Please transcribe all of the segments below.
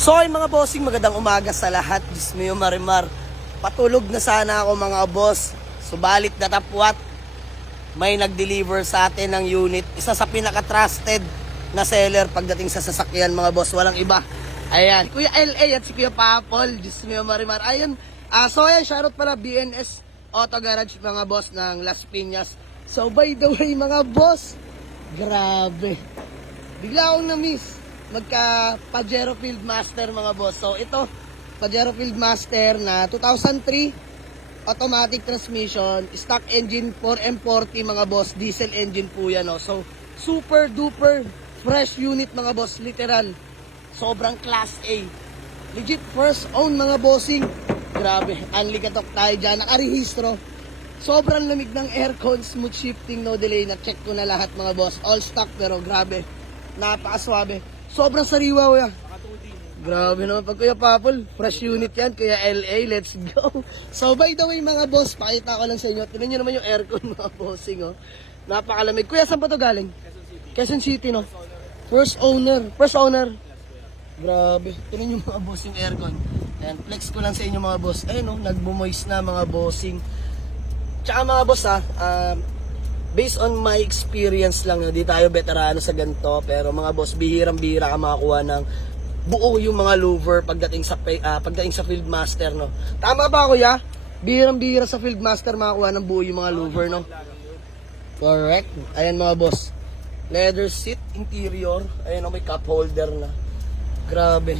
So ay mga bossing, magandang umaga sa lahat. Diyos mo yung marimar. Patulog na sana ako mga boss. Subalit datapwat, may nag-deliver sa atin ng unit. Isa sa pinaka-trusted na seller pagdating sa sasakyan mga boss. Walang iba. Ayan, si Kuya LA at si Kuya Papol. Diyos mo yung marimar. Ayan, so ayan, shoutout pala BNS Auto Garage mga boss ng Las Piñas. So by the way mga boss, grabe. Bigla akong na-miss. Magka Pajero Fieldmaster mga boss. So ito, Pajero Fieldmaster na 2003 automatic transmission, stock engine 4M40 mga boss, diesel engine po yan. No? So super duper fresh unit mga boss, literal. Sobrang class A. Legit first own mga bossing. Grabe, unlikatok tayo dyan. Nakarehistro. Sobrang lamig ng aircon, smooth shifting, no delay. Na-check ko na lahat mga boss. All stock pero grabe. Napakaswabe. Sobrang sariwa kuya. Grabe naman pag Kuya Papol. Fresh unit yan. Kuya LA, let's go. So by the way mga boss, pakita ko lang sa inyo. Tignan nyo naman yung aircon mga bossing. Oh. Napakalamig. Kuya, saan pa to galing? Quezon City, no? First owner. First owner. Grabe. Tignan nyo mga bossing aircon. Ayan, flex ko lang sa inyo mga boss. Ayun no, nagbumoist na mga bossing. Tsaka mga boss based on my experience lang, hindi tayo veterano sa ganito, pero mga boss, bihirang-bihira ka makakuha ng buo yung mga louver pagdating sa Fieldmaster, no? Tama ba kuya? Bihirang-bihira sa Fieldmaster makakuha ng buo yung mga louver, no? Correct. Ayan mga boss. Leather seat, interior. Ayan may cup holder na. Grabe.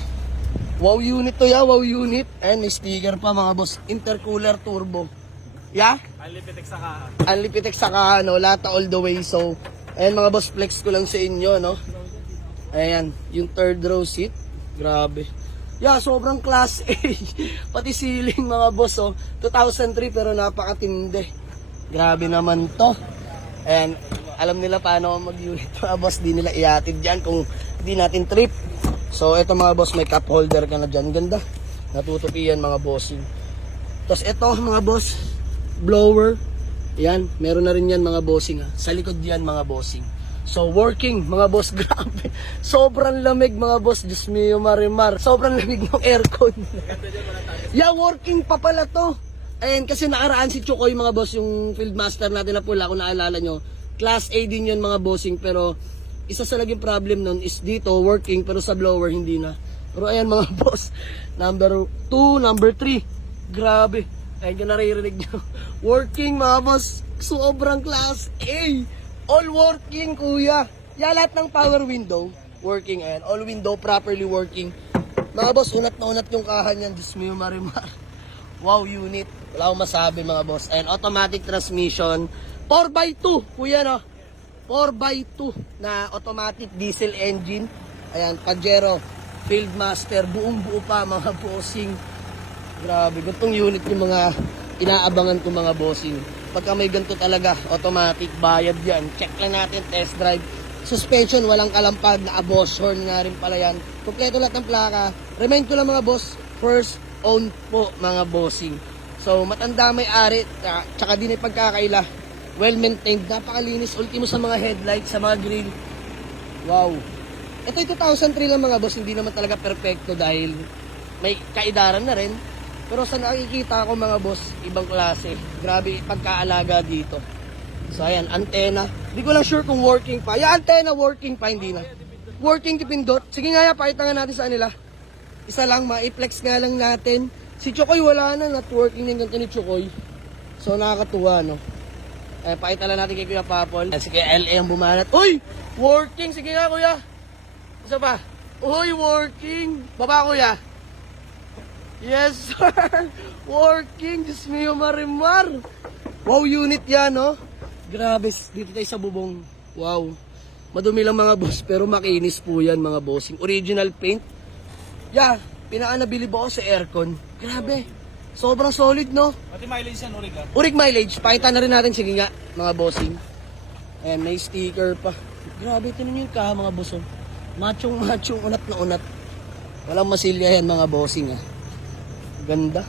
Wow unit to ya, wow unit. Ayan, may sticker pa mga boss. Intercooler turbo. Yeah? Unlimited sa kaha, no? Lata all the way. So, ayan mga boss, flex ko lang sa inyo, no? Ayan, yung third row seat. Grabe. Yeah, sobrang class A. Pati ceiling mga boss, oh. 2003 pero napakatindi. Grabe naman to. Ayan, alam nila paano mag-unit mga boss. Di nila iatid dyan kung di natin trip. So, eto mga boss, may cup holder ka na dyan. Ganda. Natutupi yan mga bossing. Tapos eto mga boss, blower. Yan, meron na rin yan mga bossing. Sa likod yan mga bossing. So, working mga boss, grabe. Sobrang lamig mga boss. Diyos mio marimar. Sobrang lamig ng aircon. Yeah, working pa pala to. Ayan, kasi nakaraan si Chukoy mga boss, yung Fieldmaster natin na pula, kung naalala nyo. Class A din yun mga bossing, pero isa sa laging problem nun is dito, working, pero sa blower hindi na. Pero ayan mga boss, number 2, number 3. Grabe. Ayun yung naririnig nyo. Working mga boss. Sobrang class A. All working kuya. Yeah, lahat ng power window working. Ayan. All window properly working. Mga boss, unat na unat yung kahan yan. Diyos mo yung marimar. Wow unit. Wala akong masabi mga boss. Ayan, automatic transmission. 4x2 kuya, no? 4x2 na automatic diesel engine. Ayan, Pajero Fieldmaster. Buong buo pa mga bossing. Grabe, gantong unit yung mga inaabangan ko mga bossing. Pagka may ganito talaga, automatic, bayad yan. Check lang natin, test drive. Suspension, walang kalampag, na-abortion nga rin pala yan. Kompleto lahat ng plaka. Remind ko lang mga boss, first own po mga bossing. So, matanda may-ari, tsaka din ay pagkakaila. Well-maintained, napakalinis. Ultimo sa mga headlights, sa mga grill. Wow. Ito yung 2003 lang mga boss, hindi naman talaga perfecto dahil may kaidaran na rin. Pero sa nakikita ko mga boss, ibang klase. Grabe pagkaalaga dito. So ayan, antena. Hindi ko lang sure kung working pa. Yung antena working pa, hindi na. Working tipindot. Sige nga, pakita nga natin sa kanila. Isa lang, ma-flex nga lang natin. Si Chokoy wala na, not working na yung ganito ni Chokoy. So nakakatuwa, no? Pakita lang natin kay Kuya Papol. Sige, LA ang bumanat. Uy! Working! Sige nga, Kuya. Isa pa. Uy, working! Baba, Kuya. Yes, sir! Working! Diyos mio marimar! Wow, unit yan, no? Grabe, dito tayo sa bubong. Wow. Madumi lang mga boss, pero makinis po yan mga bossing. Original paint. Yeah, pinaka-nabilib ako sa aircon. Grabe. Sobrang solid, no? Pati mileage yan, Urig. Urig mileage. Pakita na rin natin. Sige nga, mga bossing. Ayan, may sticker pa. Grabe, tinan nyo yung kaha, mga boss. Oh. Machong, unat na unat. Walang masilya yan, mga bossing, Ganda.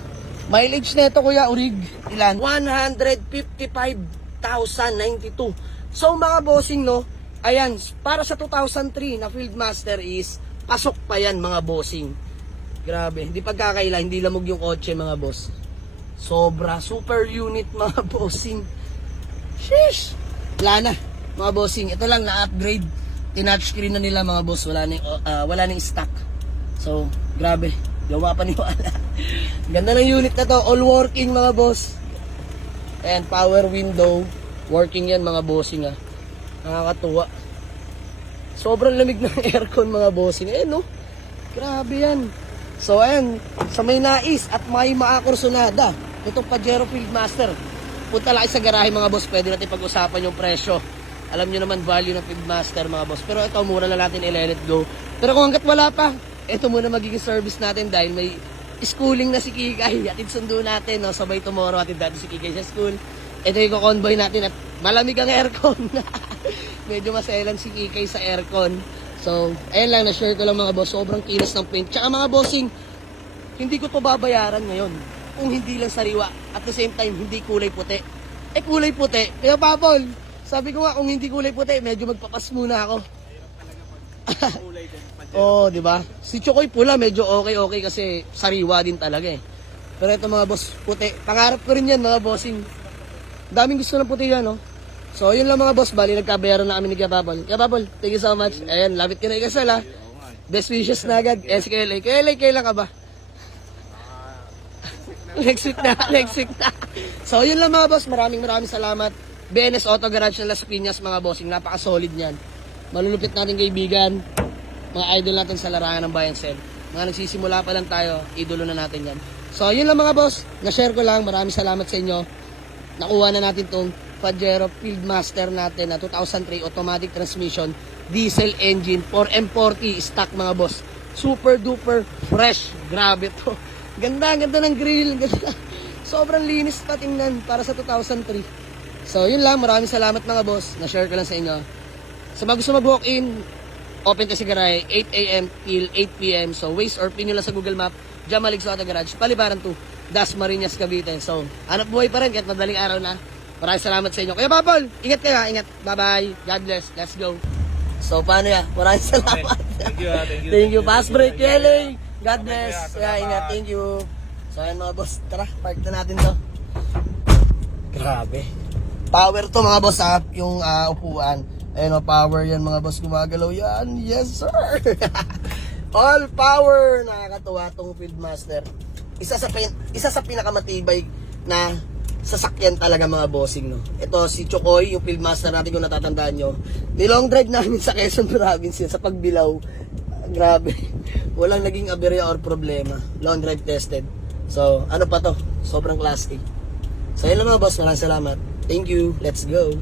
Mileage na ito, Kuya Urig. Ilan? 155,092. So, mga bossing, no? Ayan, para sa 2003 na Fieldmaster is pasok pa yan mga bossing. Grabe, hindi pagkakaila, hindi lamog yung kotse mga boss. Sobra, super unit mga bossing. Sheesh! Wala na, mga bossing. Ito lang na-upgrade. Tinouchscreen na nila mga boss. Wala nang stock. So, grabe. Gawa pa niwala. Ganda ng unit na to. All working mga boss. And power window. Working yan mga bossing ah. Nakakatuwa. Sobrang lamig ng aircon mga bossing. No? Grabe yan. So, ayan. Sa may nais at may maakursunada. Itong Pajero Fieldmaster. Punta lang sa garahe mga boss. Pwede natin pag-usapan yung presyo. Alam nyo naman value ng Fieldmaster mga boss. Pero ito, mura na natin i-let go. Pero kung hanggat wala pa, ito muna magiging service natin dahil may schooling na si Kikay. Atid sundo natin, no? Sabay tomorrow atid natin si Kikay sa school. Ito yung convoy natin at malamig ang aircon. Medyo maselan si Kikay sa aircon. So, ayan lang, na-share ko lang mga boss. Sobrang kilos ng paint. Tsaka mga bossing, hindi ko to babayaran ngayon. Kung hindi lang sariwa. At the same time, hindi kulay puti. Kulay puti. Kaya Papol, sabi ko nga, kung hindi kulay puti, medyo magpapas muna ako. Oh, di ba? Si Chokoy pula, medyo okay kasi sariwa din talaga eh. Pero ito mga boss, puti. Pangarap ko rin yan mga bossing. Daming gusto ng puti yan, no? So, yun lang mga boss. Bali, nagkabayaran na kami ni Kuya Papol. Kuya Papol, thank you so much. Ayan, lapit ka na ikasal ha. Best wishes na agad. Si Kuya Lay. Kuya Lay, kailan ka ba? Next week na. So, yun lang mga boss. Maraming salamat. BNS Auto Garage ng Las Piñas mga bossing. Napaka-solid niyan. Malulupit natin kaibigan. Mga idol natin sa larangan ng Buy and Sell. Mga nagsisimula pa lang tayo, idolo na natin yan. So, yun lang mga boss. Na-share ko lang. Maraming salamat sa inyo. Nakuha na natin tong Pajero Fieldmaster natin na 2003 automatic transmission, diesel engine, 4M40 stock mga boss. Super duper fresh. Grabe to. Ganda ng grill. Ganda. Sobrang linis pa tingnan para sa 2003. So, yun lang. Maraming salamat mga boss. Na-share ko lang sa inyo. Sa mga gusto mag-walk-in, open kasi garahe, 8 a.m. till 8 p.m. So, Waze or pin nyo lang sa Google Map, Jamalig sa Auto Garage, Palibaran 2, Dasmariñas, Cavite. So, hanap buhay pa rin kahit madaling araw na. Maraming salamat sa inyo. Kuya Papol, ingat kayo, ingat. Bye-bye. God bless. Let's go. So, paano ya? Maraming salamat. Thank you. Thank you. Fast break, Kelly. God bless. Kaya ingat. Thank you. So, ayan mga boss. Tara, park na natin to. Grabe. Power to mga boss ha, yung upuan. Ayan o, power yan mga boss, gumagalaw yan. Yes sir. All power. Nakakatuwa tong Fieldmaster. Isa sa pinakamatibay na sasakyan talaga mga bossing, no. Ito si Chokoy, yung Fieldmaster natin kung natatandaan nyo. Nilong drive namin sa Quezon Province yan, sa Pagbilao. Grabe. Walang naging aberya or problema. Long drive tested. So, ano pa to? Sobrang class A. So, yun lang mga boss. Maraming salamat. Thank you. Let's go.